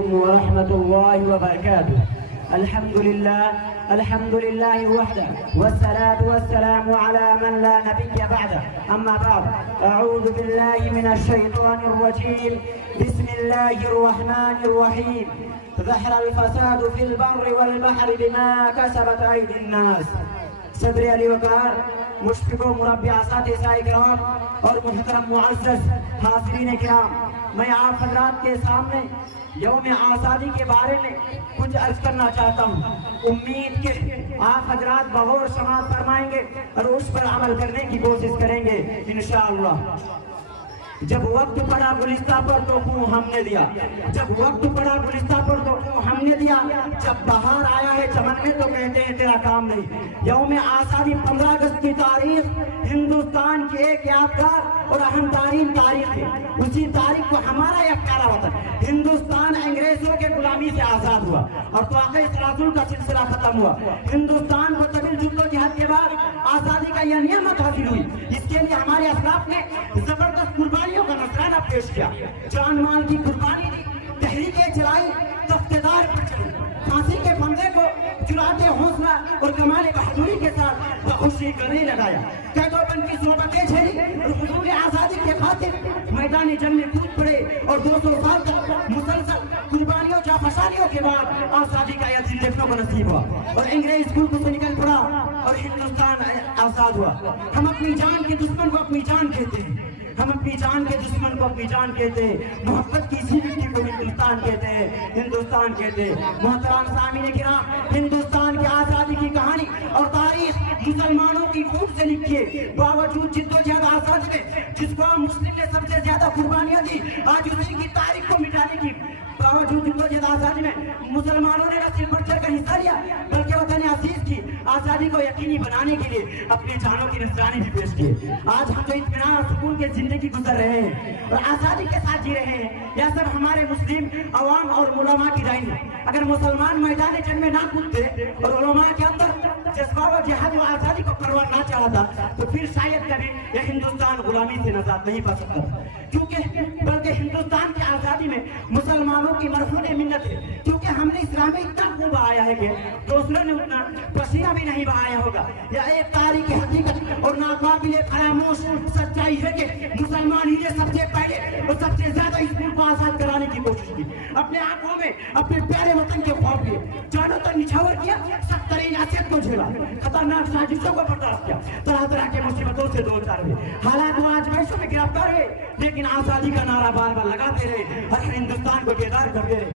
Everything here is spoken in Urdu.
ورحمة الله وبركاته. الحمد لله وحده والصلاة والسلام على من لا نبي بعده. أما بعد، أعوذ بالله من الشيطان الرجيم. بسم الله الرحمن الرحيم. ظهر الفساد في البر والبحر بما كسبت أيدي الناس. صدر علی وقار، مشفق و مربع اساتذہ کرام اور محترم معزز حاضرین کرام، میں آپ حضرات کے سامنے یوم آزادی کے بارے میں کچھ عرض کرنا چاہتا ہوں. امید کہ آپ حضرات بغور سماعت فرمائیں گے اور اس پر عمل کرنے کی کوشش کریں گے انشاءاللہ. جب وقت پڑا گلستہ پر تو خوں ہم نے دیا، جب وقت پڑا گلستہ پر تو خوں ہم نے دیا، جب بہار آیا ہے چمن میں تو کہتے ہیں تیرا کام نہیں. یوم آزادی 15 اگست کی تاریخ ہندوستان کی ایک یادگار اور اہم ترین تاریخ ہے. اسی تاریخ کو ہمارا یہ پیارا وطن ہندوستان انگریزوں کے غلامی سے آزاد ہوا اور توقع تنازل کا سلسلہ ختم ہوا. ہندوستان کو طویل جدوجہد کے بعد آزادی کا یہ نعمت حاصل ہوئی. اس کے لیے ہمارے اسلاف نے زبردست قربانیوں کا نذرانہ پیش کیا، جان مال کی قربانی دی، تحریکیں چلائی، تفتیدار پر چلی، پھانسی کے پھندے کو چراتے حوصلہ اور کمال بہادری کے ساتھ بخوشی گلے لگایا، قید و بند کی صحبتیں جھیلی اور حصول آزادی کے خاطر میدان جنگ میں کود پڑے اور 200 سال تک مسلسل قربانیوں جانفشانیوں کے بعد آزادی کا یہ دن دیکھنے کو نصیب ہوا اور انگریز ملک سے نکل پڑا اور ہندوستان آزاد ہوا. ہم اپنی جان کے دشمن کو اپنی جان کہتے ہیں، ہم اپنی جان کے دشمن کو اپنی جان کہتے ہیں، محبت کی اسی مٹی کو ہندوستان کہتے ہیں، ہندوستان کہتے ہیں. محترم سامعین کرام، ہندوستان کی آزادی کی کہانی اور تاریخ مسلمانوں کی خون سے لکھی ہے. باوجود جدوجہد آزادی میں جس قوم مسلم نے سب سے زیادہ قربانیاں دی، آج اسی کی تاریخ کو مٹانے کی باوجود جدوجہد آزادی میں مسلمانوں نے نہ صرف بڑھ چڑھ کر حصہ لیا بلکہ وطن عزیز کی آزادی کو یقینی بنانے کے لیے اپنی جانوں کی نذرانے بھی پیش کیے. آج ہم جو اطمینان اور سکون کے زندگی گزر رہے ہیں اور آزادی کے ساتھ جی رہے ہیں، یہ سب ہمارے مسلم عوام اور علماء کی رائے ہے. اگر مسلمان میدان جنگ میں نہ کودتے اور علماء کے اندر جذبہ و جہاد و آزادی کو پروان نہ چاہتا تو پھر شاید کبھی یہ ہندوستان غلامی سے نجات نہیں پا سکتا. کیونکہ بلکہ ہندوستان کی آزادی میں مسلمانوں کی مرہون منت ہے، کیونکہ ہم نے اسلام میں اتنا خون بہایا ہے کہ دوسروں نے اتنا پسینہ بھی نہیں بہایا ہوگا. یہ ایک تاریخی حقیقت اور ناقابل فراموش سچائی ہے کہ مسلمان ہی نے سب سے پہلے اور سب سے زیادہ اس ملک کو آزاد کرانے کی کوشش کی. اپنے آنکھوں میں اپنے پیارے وطن کے خوف لیے، جانوں تک نچھاور کیا، سخت ترین اذیت کو جھیلا، خطرناک سازشوں کو برداشت کیا، طرح طرح کے مصیبتوں سے دو چار ہوئے، حالات و آزمائشوں میں گرفتار ہوئے، لیکن آزادی کا نعرہ بار بار لگاتے رہے اور ہندوستان کو بیدار کرتے رہے.